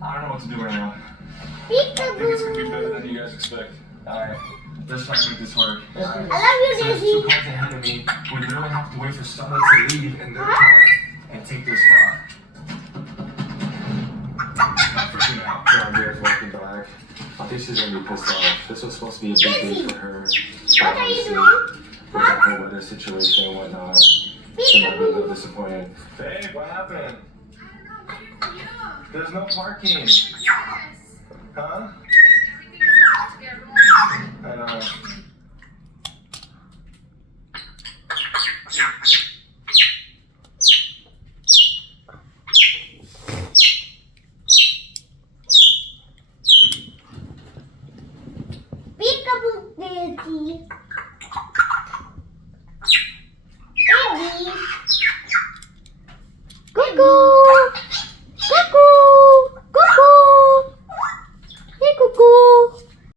I don't know what to do right now. I think it's gonna be better than you guys expect. Alright, let's try to make this work. I love you, So there's Daisy. 2 cars ahead of me. We literally have to wait for someone to leave in their car and take their spot. I'm freaking out. John Deere's walking back. I think she's gonna be pissed off. This was supposed to be a big day for her. What are you doing? With the whole weather situation and whatnot. She might be a little disappointed. Babe, what happened? I don't know. I'm waiting for you. There's no parking. Yes. Huh? Everything is about to get wrong. I know. Peekaboo, Daisy.